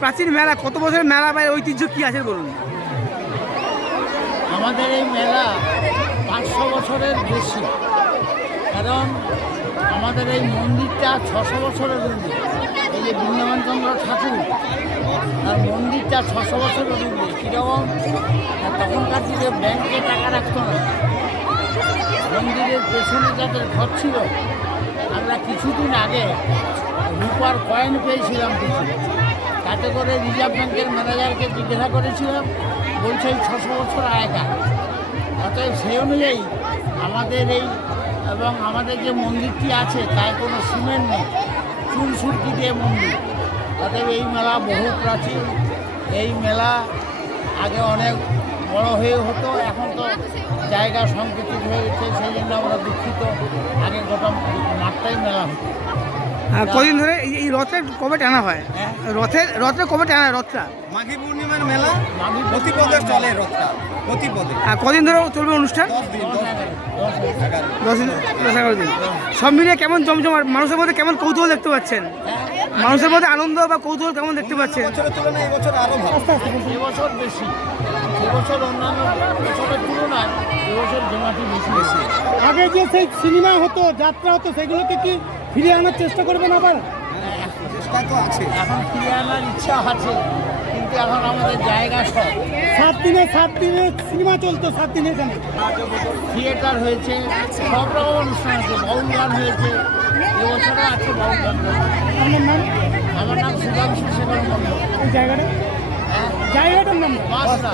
প্রাচীন মেলা, কত বছরের মেলা বা ঐতিহ্য কি আছে বলুন? আমাদের এই মেলা 500 বছরের বেশি, কারণ আমাদের এই মন্দিরটা 600 বছরের ঊর্ধ্বে। এই যে বৃন্দাবনচন্দ্র ঠাকুর আর মন্দিরটা 600 বছরের ঊর্ধ্বে। কীরকম, তখনকার দিনে ব্যাংকে টাকা রাখতো না, মন্দিরের পেছনে যাদের ঘর ছিল, আমরা কিছুদিন আগে রূপার কয়েন পেয়েছিলাম কিছু, তাতে করে রিজার্ভ ব্যাংকের ম্যানেজারকে জিজ্ঞাসা করেছিলাম, বলছে এই 600 বছর আগেকার। অতএব সেই অনুযায়ী আমাদের এই এবং আমাদের যে মন্দিরটি আছে তাই কোনো সিমেন্ট নেই, চুন সুরকি দিয়ে মন্দির। অতএব এই মেলা বহু প্রাচীন। এই মেলা আগে অনেক বড় হয়ে হতো, এখন তো জায়গা সংকুচিত হয়ে গেছে, সেই জন্য আমরা দুঃখিত। আগে গোটা মাঠটাই মেলা হতো। কদিন ধরে এই রথের কবে টানা হয়? হ্যাঁ? রথের কবে টানা হয় রথটা? মাঘী পূর্ণিমার মেলা প্রতিপদে চলে রথটা, প্রতিপদে আর কদিন ধরে চলবে অনুষ্ঠান? 10 দিন 10 দিন 11 দিন। সব মিলিয়ে কেমন জমজমাট, মানুষের মধ্যে কেমন কৌতূহল দেখতে পাচ্ছেন? মানুষের মধ্যে আনন্দ বা কৌতূহল কেমন দেখতে পাচ্ছেন? বছরের তুলনায় এবছর আরো ভালো। এবছর বেশি, এবছর অন্যান্য বছরের তুলনায় এবছর জমাটি বেশি বেশি। আগে যে সেই সিনেমা হতো, যাত্রা হতো, সেগুলোকে কি ফিরিয়ে আনার চেষ্টা করবেন আবার? চেষ্টা তো আছে। এখন ফিরে আনার ইচ্ছা আছে, কিন্তু এখন আমাদের জায়গা সব। 7 দিনে সিনেমা চলতো, 7 দিনে এখানে থিয়েটার হয়েছে, সব রকম অনুষ্ঠান আছে, বাউল গান হয়েছে, এবছরও আছে বাউল গান। আপনার নাম, আমার নাম সুধাংশু শেখর মন্ডল। এই জায়গাটার নাম? মাছরা